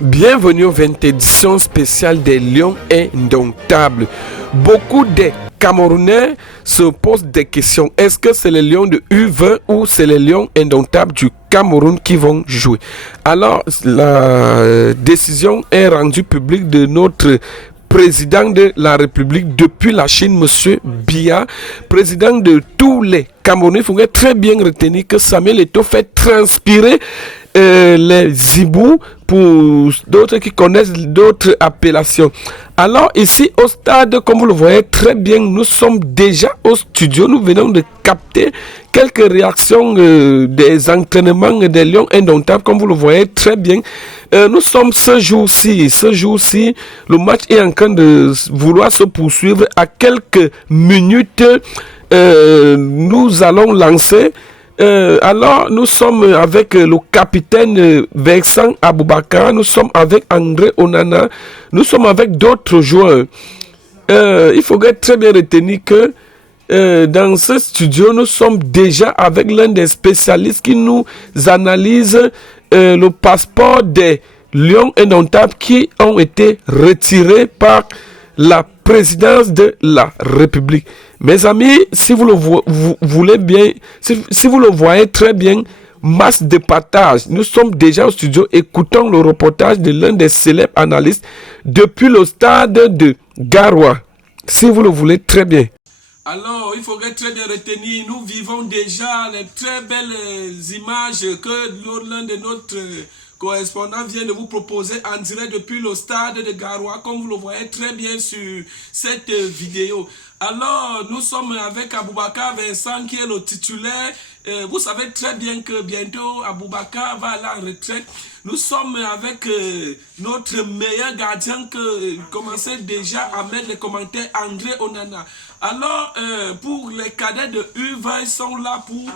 Bienvenue aux 20 éditions spéciales des Lions Indomptables. Beaucoup de Camerounais se posent des questions. Est-ce que c'est les Lions de U20 ou c'est les Lions Indomptables du Cameroun qui vont jouer? Alors, la décision est rendue publique de notre président de la République depuis la Chine, Monsieur Biya, président de tous les Camerounais. Il faudrait très bien retenir que Samuel Eto'o fait transpirer les Zibou pour d'autres qui connaissent d'autres appellations. Alors ici au stade, comme vous le voyez très bien, nous sommes déjà au studio. Nous venons de capter quelques réactions des entraînements des Lions Indomptables, comme vous le voyez très bien. Nous sommes ce jour-ci, le match est en train de vouloir se poursuivre. À quelques minutes, nous allons lancer. Alors, nous sommes avec le capitaine Vincent Aboubakar, nous sommes avec André Onana, nous sommes avec d'autres joueurs. Il faudrait très bien retenir que dans ce studio, nous sommes déjà avec l'un des spécialistes qui nous analyse le passeport des Lions Indomptables qui ont été retirés par la présidence de la République. Mes amis, si vous le voulez bien, si vous le voyez très bien, masse de partage. Nous sommes déjà au studio, écoutons le reportage de l'un des célèbres analystes depuis le stade de Garoua. Si vous le voulez très bien. Alors, il faudrait très bien retenir, nous vivons déjà les très belles images que l'un de notre correspondant vient de vous proposer en direct depuis le stade de Garoua, comme vous le voyez très bien sur cette vidéo. Alors, nous sommes avec Aboubakar Vincent qui est le titulaire. Vous savez très bien que bientôt Aboubakar va aller en retraite. Nous sommes avec notre meilleur gardien que commençait déjà à mettre les commentaires, André Onana. Alors, pour les cadets de U20, ils sont là pour...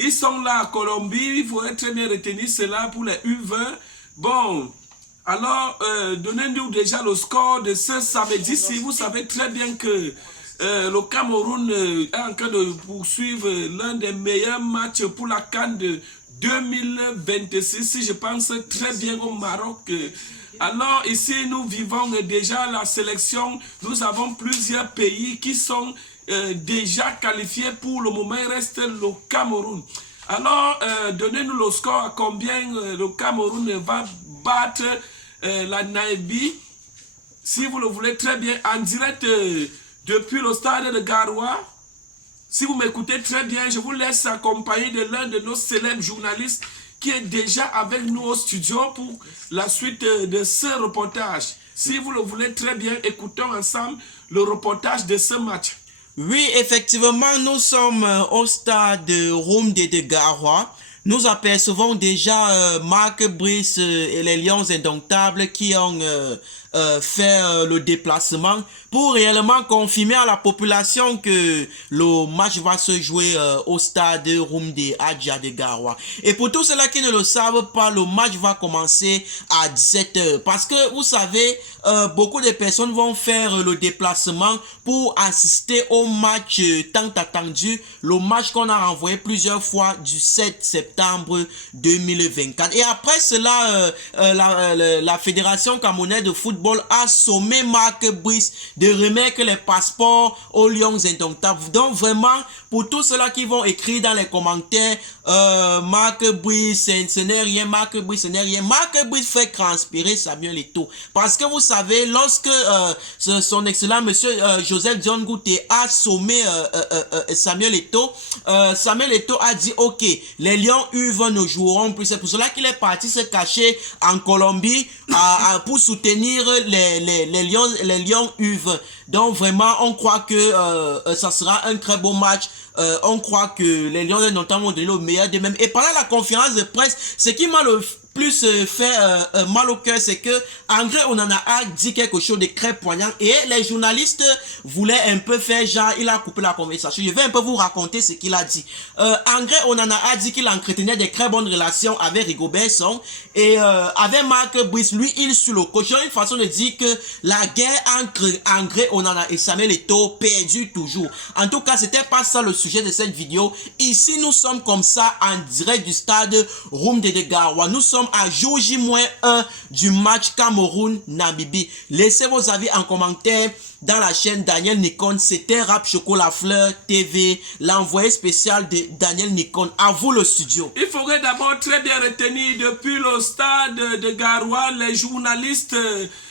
Ils sont là à Colombie, il faudrait très bien retenir cela pour les U20. Bon, alors, donnez-nous déjà le score de ce samedi. Si vous savez très bien que le Cameroun est en train de poursuivre l'un des meilleurs matchs pour la CAN de 2026, si je pense très bien au Maroc. Alors, ici, nous vivons déjà la sélection. Nous avons plusieurs pays qui sont déjà qualifiés. Pour le moment, il reste le Cameroun. Alors, donnez-nous le score à combien le Cameroun va battre la Namibie. Si vous le voulez très bien, en direct depuis le stade de Garoua. Si vous m'écoutez très bien, je vous laisse accompagner de l'un de nos célèbres journalistes qui est déjà avec nous au studio pour la suite de ce reportage. Si vous le voulez très bien, écoutons ensemble le reportage de ce match. Oui, effectivement, nous sommes au stade Rumde de Garoua. Nous apercevons déjà Marc Brice et les Lions Indomptables qui ont fait le déplacement pour réellement confirmer à la population que le match va se jouer au stade Rumde de Garoua. Et pour tous ceux-là qui ne le savent pas, le match va commencer à 17h. Parce que vous savez, beaucoup de personnes vont faire le déplacement pour assister au match tant attendu, le match qu'on a renvoyé plusieurs fois du 7 septembre 2024. Et après cela, la Fédération camerounaise de football a sommé Marc Brice de remettre les passeports aux Lions Indomptables. Donc vraiment, pour tous ceux-là qui vont écrire dans les commentaires, Marc Brice, ce n'est rien, Marc Brice, ce n'est rien. Marc Brice fait transpirer Samuel Eto'o. Parce que vous savez, lorsque son excellent monsieur Joseph Dion Gouté a sommé Samuel Eto'o, Samuel Eto'o a dit, ok, les Lions U20 ne joueront plus. C'est pour cela qu'il est parti se cacher en Colombie pour soutenir les Lions U20. Donc vraiment, on croit que ça sera un très beau match. On croit que les Lions Indomptables vont donner le meilleur d'eux-mêmes. Et pendant la conférence de presse, ce qui m'a le plus fait mal au cœur, c'est que André Onana a dit quelque chose de très poignant et les journalistes voulaient un peu faire genre, il a coupé la conversation. Je vais un peu vous raconter ce qu'il a dit. André Onana a dit qu'il entretenait des très bonnes relations avec Rigobert Song et avec Marc Brice. Lui, il suit le coach. Une façon de dire que la guerre entre André Onana et Samuel Eto'o perdure toujours. En tout cas, c'était pas ça le sujet de cette vidéo. Ici, nous sommes comme ça en direct du stade Roum de Garoua. Nous sommes à jour J-1 du match Cameroun-Namibie. Laissez vos avis en commentaire dans la chaîne Daniel Nikon. C'était Rap Chocolat Fleur TV, l'envoyé spécial de Daniel Nikon. À vous le studio. Il faudrait d'abord très bien retenir depuis le stade de Garoua, les journalistes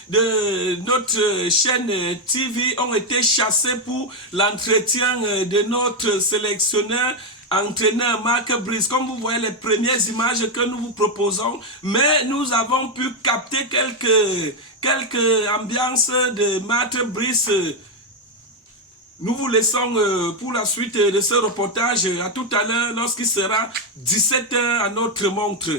de notre chaîne TV ont été chassés pour l'entretien de notre sélectionneur entraîneur Marc Brice. Comme vous voyez les premières images que nous vous proposons, mais nous avons pu capter quelques ambiances de Marc Brice. Nous vous laissons pour la suite de ce reportage. À tout à l'heure lorsqu'il sera 17 h à notre montre.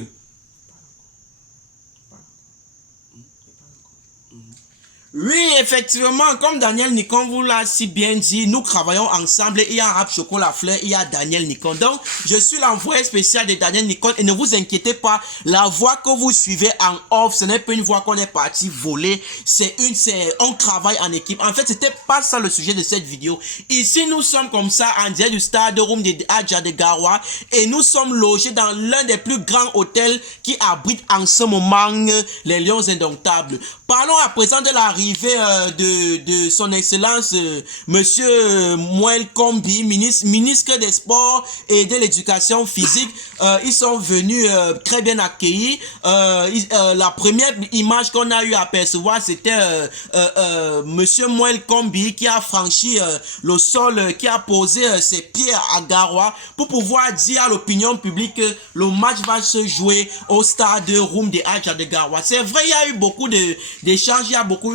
Oui, effectivement, comme Daniel Nikon vous l'a si bien dit, nous travaillons ensemble. Il y a Rap Chocolat Fleur, il y a Daniel Nikon. Donc, je suis l'envoyé spécial de Daniel Nikon et ne vous inquiétez pas, la voix que vous suivez en off, ce n'est pas une voix qu'on est parti voler. On travaille en équipe. En fait, c'était pas ça le sujet de cette vidéo. Ici, nous sommes comme ça en direct du stade Roum de Adja de Garoua et nous sommes logés dans l'un des plus grands hôtels qui abrite en ce moment les Lions Indomptables. Parlons à présent de l'arrivée de son excellence monsieur Moël Kombi, ministre des Sports et de l'Éducation physique. Ils sont venus très bien accueillis. La première image qu'on a eu à apercevoir, c'était monsieur Moël Kombi qui a franchi le sol, qui a posé ses pieds à Garoua pour pouvoir dire à l'opinion publique que le match va se jouer au stade Roum de Adja de Garoua. C'est vrai, il y a eu beaucoup d'échanges, il y a beaucoup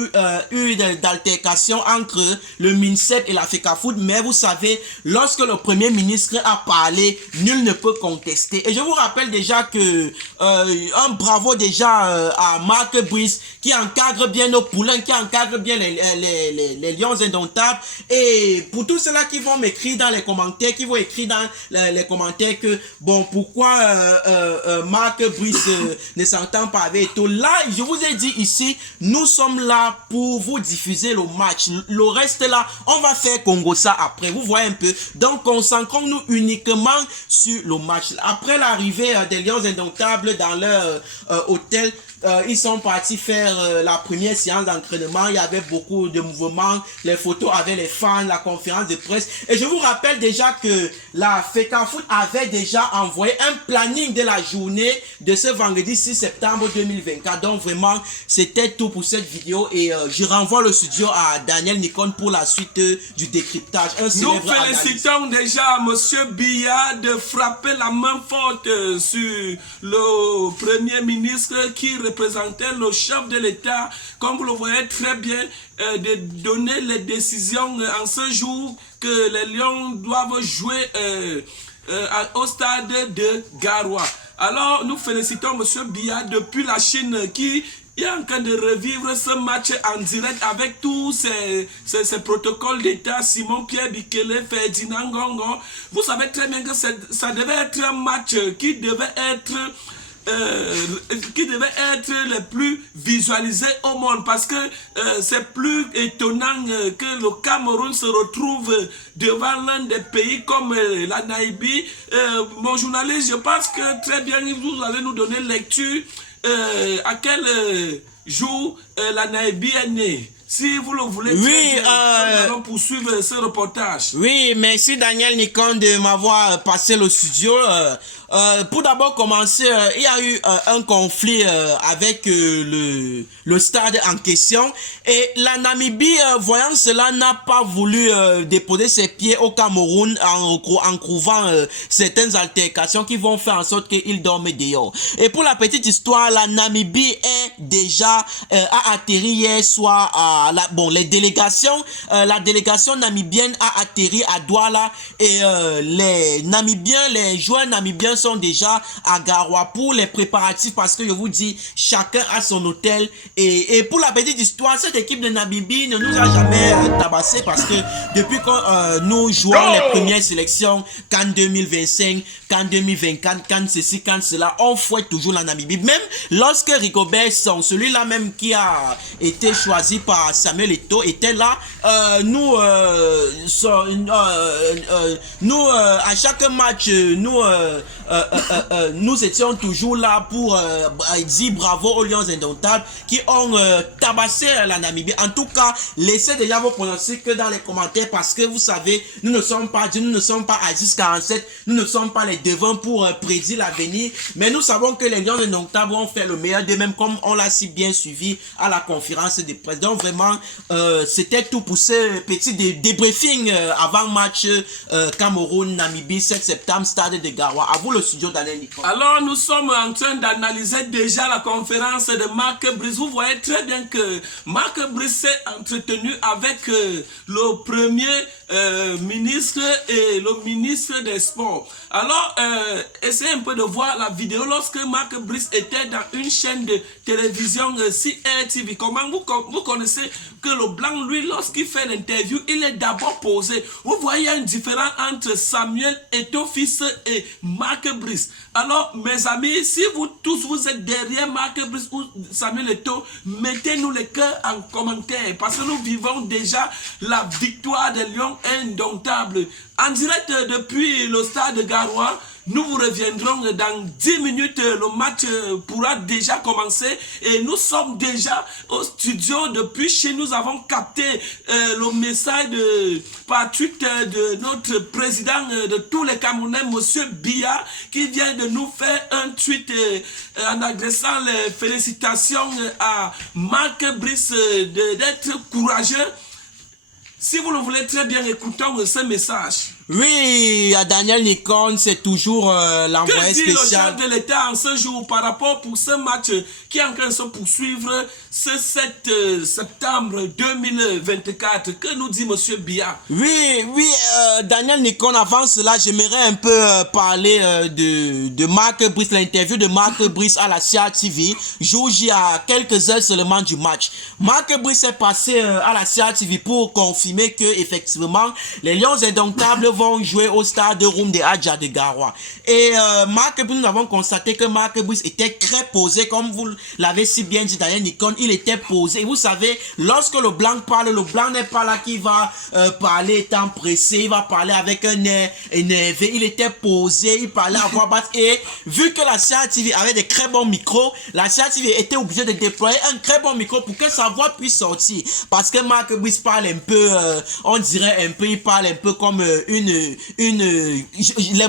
eu d'altercations entre le MINSEP et la FECAFOOT, mais vous savez, lorsque le premier ministre a parlé, nul ne peut contester. Et je vous rappelle déjà que un bravo déjà à Marc Brice qui encadre bien nos poulains, qui encadre bien les Lions Indomptables. Et pour tous ceux-là qui vont m'écrire dans les commentaires, qui vont écrire dans les commentaires que bon, pourquoi Marc Brice ne s'entend pas avec Eto'o. Là, je vous ai dit ici, nous sommes là pour vous diffuser le match. Le reste là, on va faire Congo ça après. Vous voyez un peu. Donc, concentrons-nous uniquement sur le match. Après l'arrivée des Lions Indomptables dans leur hôtel, ils sont partis faire la première séance d'entraînement. Il y avait beaucoup de mouvements, les photos avec les fans, la conférence de presse. Et je vous rappelle déjà que la FECAFOOT avait déjà envoyé un planning de la journée de ce vendredi 6 septembre 2024. Donc vraiment, c'était tout pour cette vidéo. Et je renvoie le studio à Daniel Nikon pour la suite du décryptage. Nous félicitons déjà monsieur Biya de frapper la main forte sur le premier ministre qui représentait le chef de l'État, comme vous le voyez très bien, de donner les décisions en ce jour que les Lions doivent jouer au stade de Garoua. Alors nous félicitons monsieur Biya depuis la Chine qui est en train de revivre ce match en direct avec tous ces protocoles d'État, Simon Pierre Bikele, Ferdinand Ngongo. Vous savez très bien que ça devait être un match qui devait être le plus visualisé au monde, parce que c'est plus étonnant que le Cameroun se retrouve devant l'un des pays comme la Namibie. Mon journaliste, je pense que très bien vous allez nous donner lecture à quel jour la Namibie est née. Si vous le voulez, oui, nous allons poursuivre ce reportage. Oui, merci Daniel Nikon de m'avoir passé le studio. Pour d'abord commencer, il y a eu un conflit avec le stade en question. Et la Namibie, voyant cela, n'a pas voulu déposer ses pieds au Cameroun en trouvant certaines altercations qui vont faire en sorte qu'ils dorment dehors. Et pour la petite histoire, la Namibie est déjà a atterri hier soir à les délégations, la délégation namibienne a atterri à Douala et les joueurs namibiens sont déjà à Garoua pour les préparatifs parce que je vous dis, chacun a son hôtel. Et pour la petite histoire, cette équipe de Namibie ne nous a jamais tabassé parce que depuis que nous jouons les premières sélections, CAN 2025, CAN 2024, CAN ceci, CAN cela, on fouette toujours la Namibie. Même lorsque Rigobert Song, celui-là même qui a été choisi par Samuel Eto'o, était là, nous, à chaque match, nous étions toujours là pour dire bravo aux Lions Indomptables qui ont tabassé la Namibie. En tout cas, laissez déjà vos pronostics dans les commentaires parce que vous savez, nous ne sommes pas Dieu, nous ne sommes pas Aziz 47, nous ne sommes pas les devants pour prédire l'avenir, mais nous savons que les Lions Indomptables vont faire le meilleur d'eux-mêmes comme on l'a si bien suivi à la conférence des presse. Donc vraiment, c'était tout pour ce petit débriefing avant match Cameroun-Namibie 7 septembre, stade de Garoua. À vous le studio Daniel Nicole. Alors nous sommes en train d'analyser déjà la conférence de Marc Brice. Vous voyez très bien que Marc Brice s'est entretenu avec le premier ministre et le ministre des Sports. Alors, essayez un peu de voir la vidéo lorsque Marc Brice était dans une chaîne de télévision CRTV. Comment vous connaissez que le blanc, lui, lorsqu'il fait l'interview, il est d'abord posé. Vous voyez un différent entre Samuel Eto'o fils et Marc Brice. Alors, mes amis, si vous tous vous êtes derrière Marc Brice ou Samuel Eto'o, mettez-nous les cœurs en commentaire parce que nous vivons déjà la victoire des Lions Indomptables. En direct depuis le stade de Garoua, nous vous reviendrons dans 10 minutes. Le match pourra déjà commencer et nous sommes déjà au studio. Depuis chez nous avons capté le message par Twitter de notre président de tous les Camerounais, Monsieur Biya, qui vient de nous faire un tweet en adressant les félicitations à Marc Brice d'être courageux. Si vous le voulez très bien, écoutons ce message. Oui, à Daniel Nicole, c'est toujours l'envoyé spécial. Que dit le chef de l'État en ce jour par rapport pour ce match qui est en train de se poursuivre ce 7 septembre 2024? Que nous dit Monsieur Biya? Oui, Daniel Nicole, avant cela, j'aimerais un peu parler de Marc Brice, l'interview de Marc Brice à la CRTV, jour J à quelques heures seulement du match. Marc Brice est passé à la CRTV pour confirmer que effectivement les Lions Indomptables vont jouer au stade de Roum de Adja de Garoua. Et Marc Brice, nous avons constaté que Marc Brice était très posé, comme vous l'avez si bien dit Daniel Nicole, il était posé. Et vous savez, lorsque le blanc parle, le blanc n'est pas là qui va parler étant pressé, il va parler avec un air énervé. Il était posé, il parlait à voix basse. Et vu que la CRTV avait des très bons micros, la CRTV était obligée de déployer un très bon micro pour que sa voix puisse sortir. Parce que Marc Brice parle un peu, on dirait un peu, il parle un peu comme les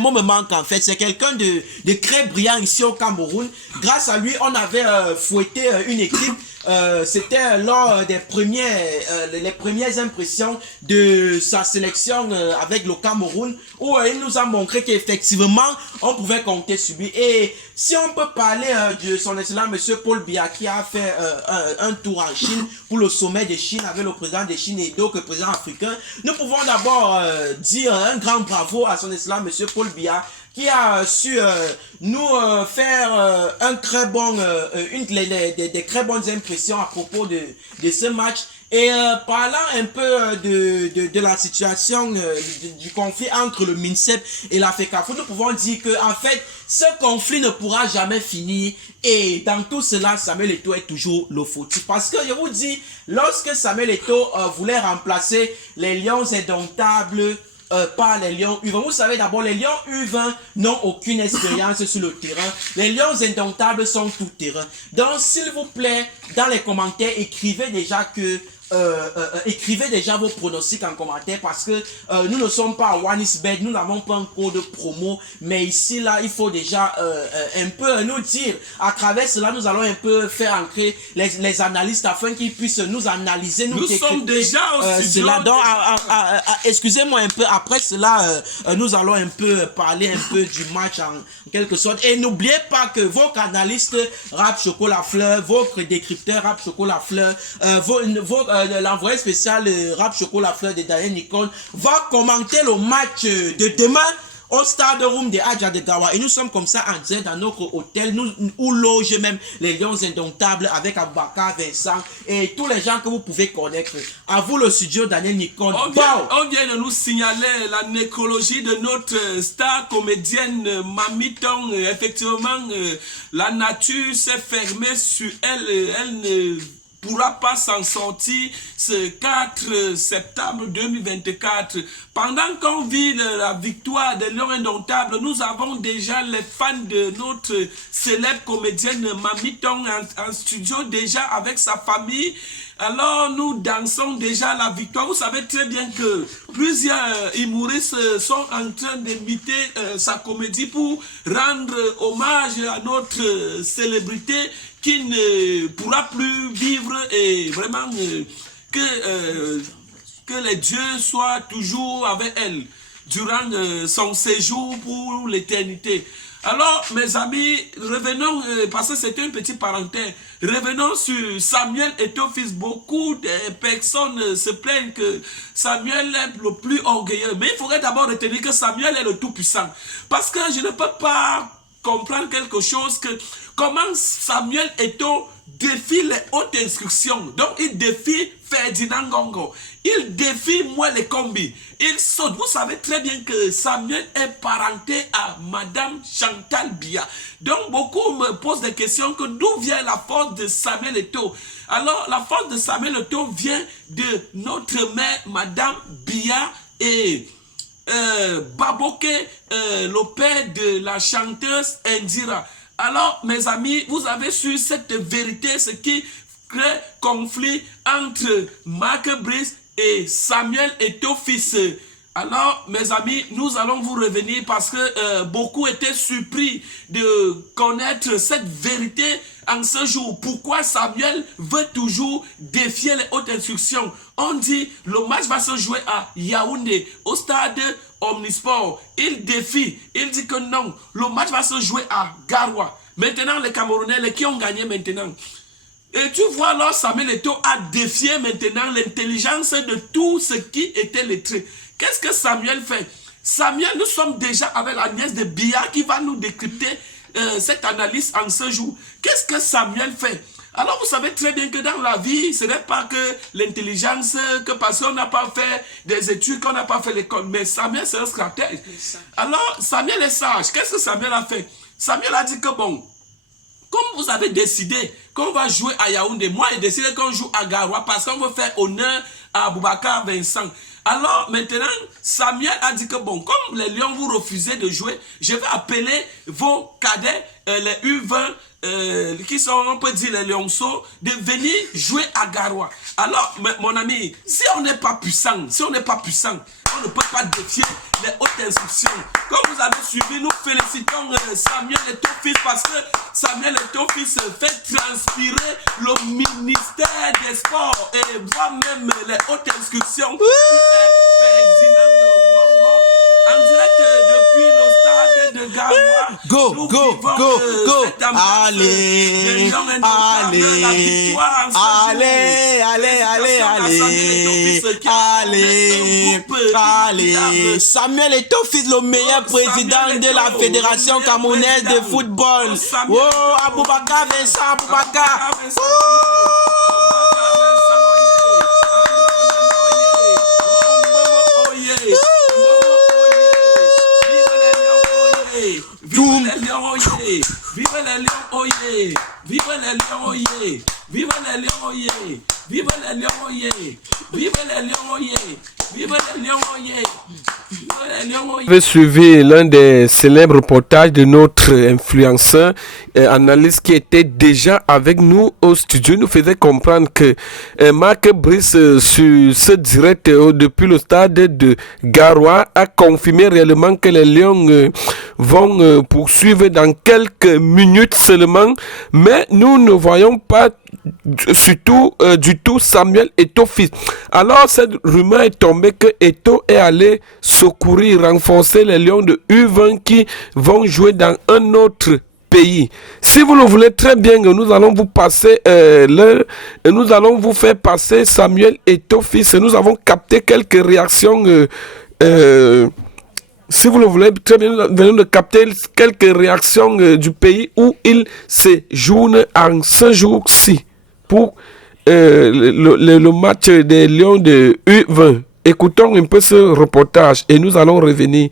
mots me manquent en fait. C'est quelqu'un de très brillant ici au Cameroun. Grâce à lui, on avait fouetté une équipe. C'était lors des les premières impressions de sa sélection avec le Cameroun où il nous a montré qu'effectivement on pouvait compter sur lui. Et si on peut parler de son excellent monsieur Paul Biya qui a fait un tour en Chine pour le sommet de Chine avec le président de Chine et d'autres présidents africains, nous pouvons d'abord dire un grand bravo à son excellent monsieur Paul Biya qui a su nous faire un très bon, des très bonnes impressions à propos de ce match. Et parlant un peu de la situation du conflit entre le MINSEP et la FECAFO, nous pouvons dire que en fait, ce conflit ne pourra jamais finir. Et dans tout cela, Samuel Eto'o est toujours le fautif. Parce que je vous dis, lorsque Samuel Eto'o voulait remplacer les Lions Indomptables par les Lions U20. Vous savez d'abord, les Lions U20 n'ont aucune expérience sur le terrain. Les Lions Indomptables sont tout terrain. Donc, s'il vous plaît, dans les commentaires, écrivez déjà vos pronostics en commentaire parce que nous ne sommes pas à OneXBet, nous n'avons pas un code promo, mais ici là il faut déjà un peu nous dire. À travers cela, nous allons un peu faire entrer les analystes afin qu'ils puissent nous analyser, nous sommes déjà au studio. Donc excusez-moi un peu, après cela nous allons un peu parler un peu du match en quelque sorte. Et n'oubliez pas que vos canalistes Rap Chocolat Fleur, vos décrypteurs Rap Chocolat Fleur, l'envoyé spécial Rap Chocolat Fleur de Daniel Nicole va commenter le match de demain au stade Room de Adja de Gawa. Et nous sommes comme ça en direct dans notre hôtel, où logent même les Lions Indomptables avec Aboubakar, Vincent et tous les gens que vous pouvez connaître. À vous le studio Daniel Nicole. On vient de nous signaler la nécrologie de notre star comédienne Mamiton. Effectivement, la nature s'est fermée sur elle. Elle ne pourra pas s'en sortir ce 4 septembre 2024. Pendant qu'on vit la victoire des Lions Indomptables, nous avons déjà les fans de notre célèbre comédienne Mamiton en studio, déjà avec sa famille. Alors nous dansons déjà la victoire. Vous savez très bien que plusieurs humoristes sont en train d'imiter sa comédie pour rendre hommage à notre célébrité qui ne pourra plus vivre, et vraiment que les dieux soient toujours avec elle durant son séjour pour l'éternité. Alors, mes amis, revenons, parce que c'était une petite parenthèse, revenons sur Samuel Eto'o-Fils. Beaucoup de personnes se plaignent que Samuel est le plus orgueilleux. Mais il faudrait d'abord retenir que Samuel est le tout-puissant. Parce que je ne peux pas comprendre quelque chose, que comment Samuel Eto'o défie les hautes instructions. Donc, il défie Ferdinand Gongo. Il défie moi les combis. Il saute. Vous savez très bien que Samuel est parenté à Madame Chantal Biya. Donc, beaucoup me posent des questions que d'où vient la force de Samuel Eto'o. Alors, la force de Samuel Eto'o vient de notre mère, Madame Biya, et Baboke, le père de la chanteuse Indira. Alors, mes amis, vous avez su cette vérité, ce qui crée conflit entre Mark Brice et Samuel Eto'o-Fils. Alors, mes amis, nous allons vous revenir parce que beaucoup étaient surpris de connaître cette vérité en ce jour. Pourquoi Samuel veut toujours défier les hautes instructions? On dit le match va se jouer à Yaoundé, au stade Omnisport. Il défie, il dit que non, le match va se jouer à Garoua. Maintenant, les Camerounais, les qui ont gagné maintenant. Et tu vois, alors Samuel Eto'o a défié maintenant l'intelligence de tout ce qui était lettré. Qu'est-ce que Samuel fait? Samuel, nous sommes déjà avec la nièce de Biya qui va nous décrypter cette analyse en ce jour. Qu'est-ce que Samuel fait? Alors vous savez très bien que dans la vie, ce n'est pas que l'intelligence, que parce qu'on n'a pas fait des études, qu'on n'a pas fait l'école. Mais Samuel, c'est un stratège. Alors Samuel est sage. Qu'est-ce que Samuel a fait? Samuel a dit que bon, comme vous avez décidé qu'on va jouer à Yaoundé, moi j'ai décidé qu'on joue à Garoua parce qu'on veut faire honneur à Aboubakar Vincent. Alors maintenant, Samuel a dit que bon, comme les Lions vous refusez de jouer, je vais appeler vos cadets, les U20, qui sont, on peut dire, les Lionceaux, de venir jouer à Garoua. Alors, mon ami, si on n'est pas puissant, on ne peut pas défier les hautes instructions. Comme vous avez suivi, nous félicitons Samuel Eto'o-Fils parce que Samuel Eto'o-Fils fait transpirer le ministère des Sports et voit même les hautes instructions. En direct depuis le stade de Garoua. Go. Allez. Samuel Eto'o-Fils, le meilleur président de la Fédération camerounaise de football. Oh, Aboubakar Vincent, Aboubakar. Vive les Lions, oyez! Vive les Lions, oyez! Vive les Lions, oyez! Vive les Lions, oyez! Vive les Lions, oyez! Vive les Lions, oyez! Vous avez suivi l'un des célèbres reportages de notre influenceur analyste qui était déjà avec nous au studio. Nous faisait comprendre que Mark Brice sur ce direct depuis le stade de Garoua a confirmé réellement que les Lions vont poursuivre dans quelques minutes seulement, mais nous ne voyons pas surtout du tout Samuel Eto'o-Fils. Alors cette rumeur est tombée que Eto'o est allé secourir, renforcer les Lions de U20 qui vont jouer dans un autre pays. Si vous le voulez très bien, nous allons vous passer nous allons vous faire passer Samuel Eto'o-Fils. Nous avons capté quelques réactions si vous le voulez, très bien, nous venons de capter quelques réactions du pays où il séjourne en ce jour-ci pour le match des Lions de U20. Écoutons un peu ce reportage et nous allons revenir